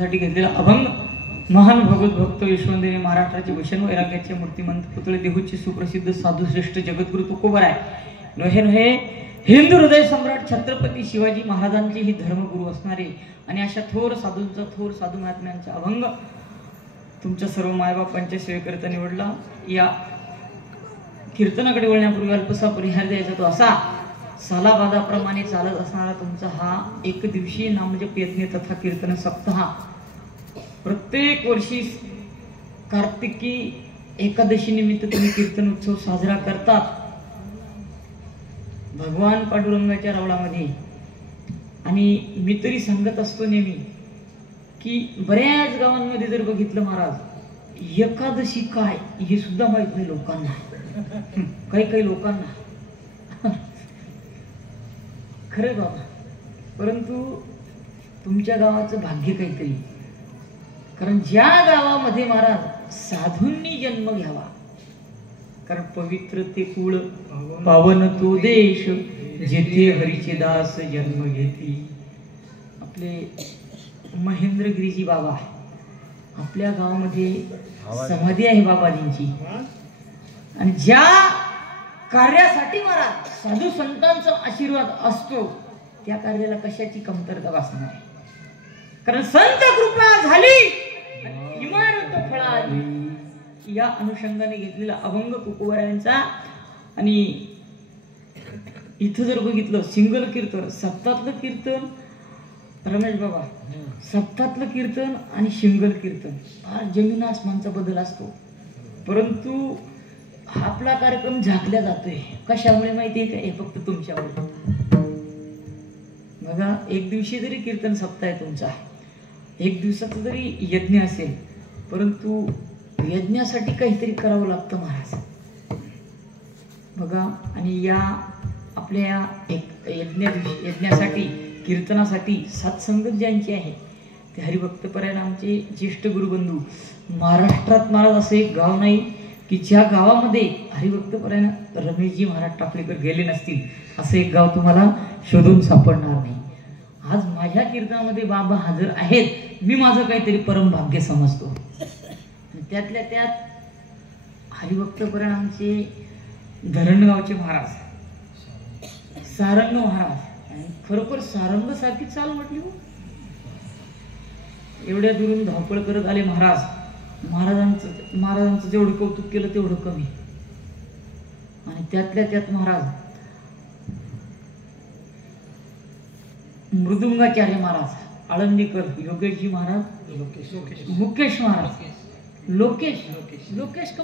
साठी घेतलेला अभंग महान भगवत भक्त यशवंतदेव महाराष्ट्राचे भूषण वैराग्याचे मूर्तिमंत पुतळे देहूचे सुप्रसिद्ध साधू श्रेष्ठ जगद्गुरु तुकोबराय नोहे नोहे हिंदू हृदय सम्राट छत्रपती शिवाजी महाराजांचे ही धर्मगुरु असणारे आणि अशा थोर साधूंचा थोर साधू महात्म्यांचा अभंग तुमच्या सर्व मायबापांच्या सेवेकरिता निवडला। या कीर्तनाकडे वळण्यापूर्वी अल्पसा परिहार द्यायचा तो असा सालाबादाप्रमाणे चालत असणारा तुमचा हा एक दिवसीय नामजप यज्ञ तथा कीर्तन सप्ताह प्रत्येक वर्षी कार्तिकी एकादशी निमित्त तुम्ही कीर्तन उत्सव साजरा करतात भगवान पांडुरंगाच्या रावळामध्ये। आणि मी तरी सांगत असतो नेहमी की बऱ्याच गावांमध्ये जर बघितलं महाराज एकादशी काय हे सुद्धा माहित नाही लोकांना, काही लोकांना खरं बाबा। परंतु तुमच्या गावाचं भाग्य काहीतरी, कारण ज्या गावामध्ये महाराज साधूंनी जन्म घ्यावा, कारण पवित्र ते कुळ पावन तो देश जेथे हरीचे दास जन्म घेती। आपले महेंद्रगिरीजी बाबा आपल्या गावामध्ये समाधी आहे बाबाजींची, आणि ज्या कार्यासाठी महाराज साधू संतांचा आशीर्वाद असतो त्या कार्याला कशाची कमतरता भासणार आहे, कारण संत कृपा झाली इमारत फळाली। या अनुषंगाने घेतलेला अभंग तुकोबरायांचा। आणि इथं जर बघितलं सिंगल कीर्तन सप्तातलं कीर्तन रमेश बाबा सप्तातलं कीर्तन आणि सिंगल कीर्तन हा जमीन आसमानचा बदल असतो। परंतु आपला कार्यक्रम झाकल्या जातोय कशामुळे माहितीये का? हे फक्त तुमच्यामुळे। बघा एक दिवशी जरी कीर्तन सप्ताह आहे तुमचा, एक दिवसाचा जरी यज्ञ असेल, परंतु यज्ञासाठी काहीतरी करावं लागतं महाराज बघा। आणि या आपल्या एक यज्ञासाठी कीर्तनासाठी सत्संगत ज्यांची आहे ते हरिभक्तपरायण आमचे ज्येष्ठ गुरुबंधू। महाराष्ट्रात महाराज असं एक गाव नाही की ज्या गावामध्ये हरिभक्तपरायण रमेशजी महाराज टाकळीकर गेले नसतील, असं एक गाव तुम्हाला शोधून सापडणार नाही। आज माझ्या कीर्तनामध्ये बाबा हजर आहेत, मी माझं काहीतरी परम भाग्य समजतो। त्यातल्या त्यात हरिभक्तपरायण आमचे धरणगावचे महाराज सारंग महाराज, आणि खरोखर सारंग सारखी चाल म्हटली हो। एवढ्या दुरून धावपळ करत आले महाराज। महाराजांचं जेवढं कौतुक केलं तेवढं कमी। आणि त्यातल्या त्यात महाराज मृदुंगाचार्य महाराज आळंदीकर योगेशजी महाराज मुकेश महाराज लोकेश का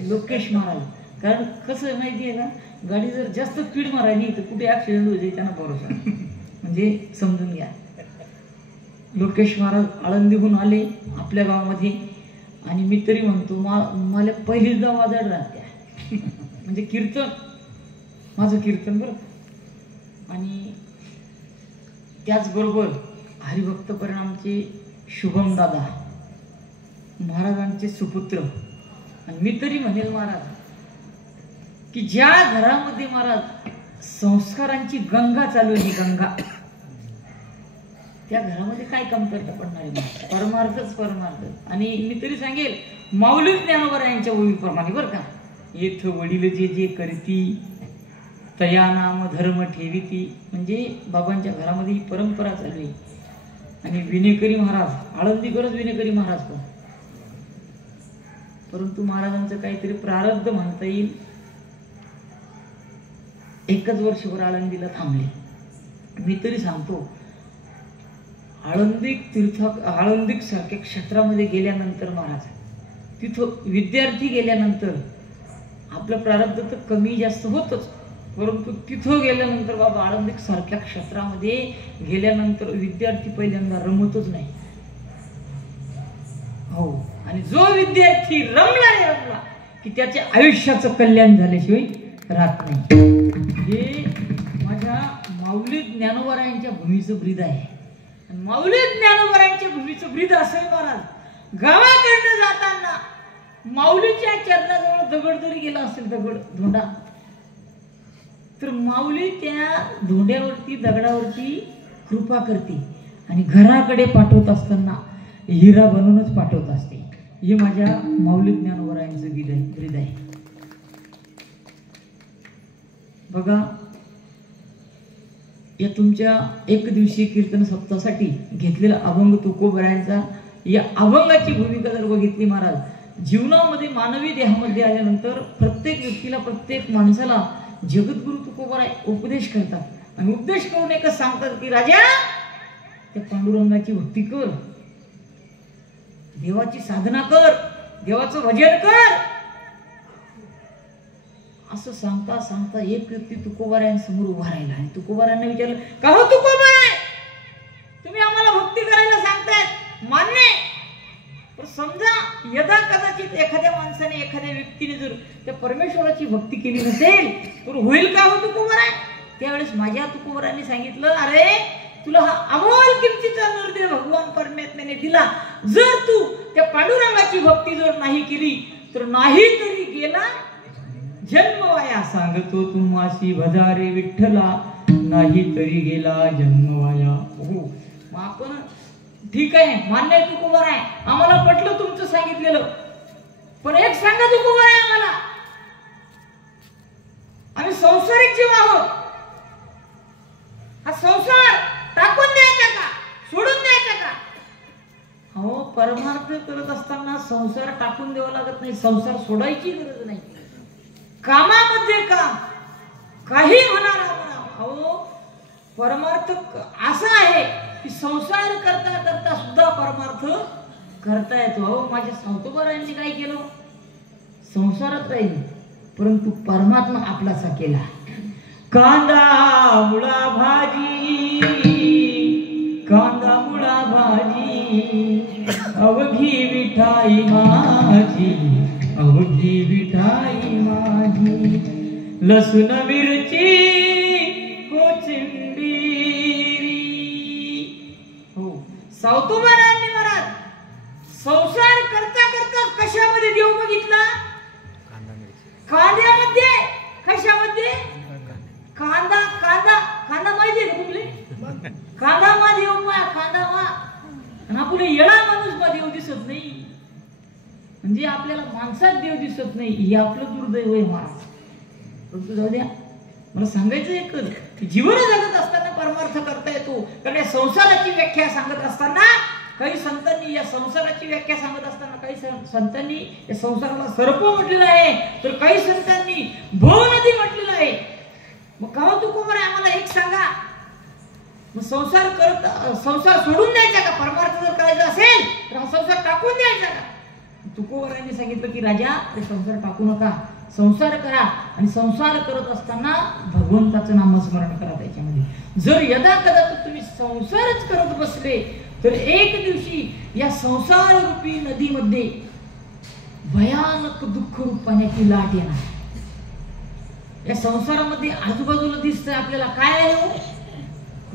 लोकेश महाराज। कारण कसं माहिती आहे का, गाडी जर जास्त स्पीड मारायची तर कुठे ऍक्सिडेंट होईल त्यांना भरोसा म्हणजे समजून घ्या। लोकेश महाराज आळंदीहून आले आपल्या गावामध्ये, आणि मी तरी म्हणतो मला पहिलीच गाव वाजड राहत्या म्हणजे कीर्तन माझं कीर्तन बरं। आणि त्याचबरोबर हरिभक्तपरायण आमचे शुभम दादा महाराजांचे सुपुत्र। आणि मी तरी म्हणेल महाराज की ज्या घरामध्ये महाराज संस्कारांची गंगा चालू आहे, गंगा, त्या घरामध्ये काय कमतरता पडणार आहे? परमार्थच परमार्थ। आणि मी तरी सांगेल माऊली ज्ञानोबा यांच्या ओळीप्रमाणे बरं का, येथ वडील जे जे करती तया नाम धर्म ठेविती, म्हणजे बाबांच्या घरामध्ये ही परंपरा चालू आहे। आणि विनेकरी महाराज आळंदीकरच विनेकरी महाराज पण, परंतु महाराजांचं काहीतरी प्रारब्ध म्हणता येईल, एकच वर्षभर आळंदीला थांबले। मी तरी सांगतो आळंदीक सारख्या क्षेत्रामध्ये गेल्यानंतर महाराज तिथं विद्यार्थी गेल्यानंतर आपलं प्रारब्ध तर कमी जास्त होतच, परंतु तिथं गेल्यानंतर बाबा आळंदीक सारख्या क्षेत्रामध्ये गेल्यानंतर विद्यार्थी पहिल्यांदा रमतच नाही हो। आणि जो विद्यार्थी रमला की त्याच्या आयुष्याचं कल्याण झाल्याशिवाय राहत नाही। हे माझ्या माऊली ज्ञानोबरायांच्या भूमीचं ब्रीद आहे। आणि माऊली ज्ञानोबरायांच्या भूमीचं ब्रीद असं आहे महाराज, गावाकडनं जाताना माऊलीच्या चरणाजवळ दगड जरी गेला असेल, धोंडा, तर माऊली त्या धोंड्यावरती दगडावरती कृपा करते आणि घराकडे पाठवत असताना हिरा बनवूनच पाठवत असते. हे माझ्या माऊली ज्ञानोबरायांचं गीत आहे. बघा, या तुमच्या एक दिवशी कीर्तन सप्ताहासाठी घेतलेला अभंग तुकोबरायांचा, या अभंगाची भूमिका जर बघितली महाराज, जीवनामध्ये मानवी देहामध्ये आल्यानंतर प्रत्येक व्यक्तीला, प्रत्येक माणसाला जगद्गुरु तुकोबराय उपदेश करतात आणि उपदेश करून एकच सांगतात की राजा, त्या पांडुरंगाची भक्ती कर, देवाची साधना कर, देवाचं भजन कर. असं सांगता सांगता एक व्यक्ती तुकोबारायांसमोर उभा राहिला आणि तुकोबारायांना विचारलं, का हो तुकोबाराय, तुम्ही आम्हाला भक्ती करायला सांगतायत, मान्य आहे, पण समजा यदा कदाचित एखाद्या माणसाने, एखाद्या व्यक्तीने जर त्या परमेश्वराची भक्ती केली नसेल तर होईल का हो तुकोबाराय? त्यावेळेस माझ्या तुकोबारायांनी सांगितलं, अरे तुला हा अमोल किमतीचा निर्णय भगवान परमात्म्याने दिला, जर तू त्या पांडुरंगाची भक्ती जर नाही केली तर नाही तरी गेला जन्म वाया. सांगतो तुम्हासी भजारे विठ्ठला, नाही तरी गेला जन्म वाया. हो, मग आपण ठीक आहे, मान्य आहे तुकोबाराय, आम्हाला पटलं तुमचं सांगितलेलं, पण एक सांगा तुकोबाराय आम्हाला, आम्ही संसारिक जीव आहोत, हा संसार टाकून द्यायचा का, सोडून द्यायचा का? हो, परमार्थ करत असताना संसार टाकून द्यावा लागत नाही, संसार सोडायची गरज नाही. कामामध्ये काम, काही होणार म्हणा. हो, परमार्थ असा आहे की संसार करता करता सुद्धा परमार्थ करता येतो. हो, माझ्या सावतोबारायांनी काय केलं, संसारात राहील परंतु परमात्मा आपलासा केला. कांदा मुळा भाजी, कांदा मुळा भाजी, अवघी विठाई माझी, अवघी विठाई माझी, लसूण मिरची कोथिंबीर. हो, सावतोबारायांनी महाराज संसार करता करता कशामध्ये देव बघितला? कांद्यामध्ये. कशामध्ये? कांदा. कांदा कांदा माहिती आहे का तुमले? कांदा मा देव, कांदा मा. आणि आपले येडा माणूस मा देव दिसत नाही, म्हणजे आपल्याला माणसात देव दिसत नाही, हे आपलं दुर्दैव आहे महाराज. परंतु जाऊ द्या, मला सांगायचं एक, जीवन जगत असताना परमार्थ करता येतो. कारण या संसाराची व्याख्या सांगत असताना काही संतांनी, या संसाराची व्याख्या सांगत असताना काही संतांनी या संसाराला सर्प म्हटलेलं आहे, तर काही संतांनी भवनदी म्हटलेलं आहे. मग का तुकोबाराय आम्हाला एक सांगा, मग संसार करत, संसार सोडून द्यायचा का? परमार्थ जर करायचा असेल तर हा संसार टाकून द्यायचा का? तुकोबारायांनी सांगितलं की राजा, संसार टाकू नका, संसार करा, आणि संसार करत असताना भगवंताचं नामस्मरण करा. त्याच्यामध्ये जर यदा कदाचित तुम्ही संसारच करत बसले तर एक दिवशी या संसार रूपी नदीमध्ये भयानक दुःख रूप पाण्याची लाट येणार. या संसारामध्ये आजूबाजूला दिसतंय आपल्याला काय आहे?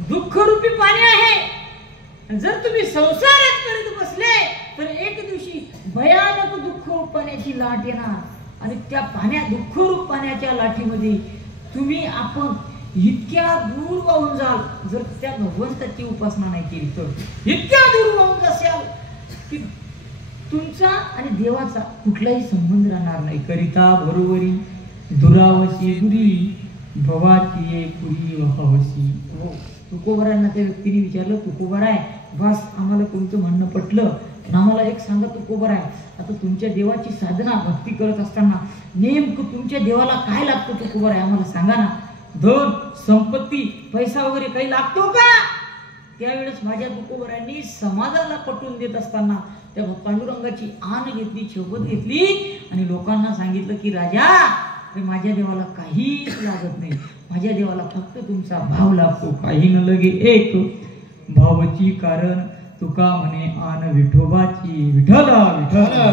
दुःख रूपी पाणी आहे. जर तुम्ही संसारच करत बसले तर एक दिवशी भयानक दुःख रूप पाण्याची लाट येणार, आणि त्या दुःख रूप पाण्याच्या लाटीमध्ये तुम्ही आपण इतक्या दूर वाहून जाल, जर त्या भगवंताची उपासना नाही केली तर इतक्या दूर वाहून जाशाल की तुमचा आणि देवाचा कुठलाही संबंध राहणार नाही. करिता बरोबरी दुरावशी दुरी, भवाची पुरी वहावशी. हो, तुकोबारायांना त्या व्यक्तीने विचारलं, तुकोबाराय बस आम्हाला तुमचं म्हणणं पटलं, पण आम्हाला एक सांगा तुकोबाराय, आता तुमच्या देवाची साधना भक्ती करत असताना नेमकं तुमच्या देवाला काय लागतं तुकोबाराय, आम्हाला सांगा ना. धन संपत्ती पैसा वगैरे काही लागतो का? त्यावेळेस माझ्या तुकोबारायांनी समाजाला पटवून देत असताना त्या पांडुरंगाची आण घेतली, शपथ घेतली आणि लोकांना सांगितलं की राजा, माझ्या देवाला काहीच लागत नाही, माझ्या देवाला फक्त तुमचा भाव लागतो. काही न लगे एक भावची कारण तुका म्हणे आन विठोबाची. विठ्ठला विठ्ठला.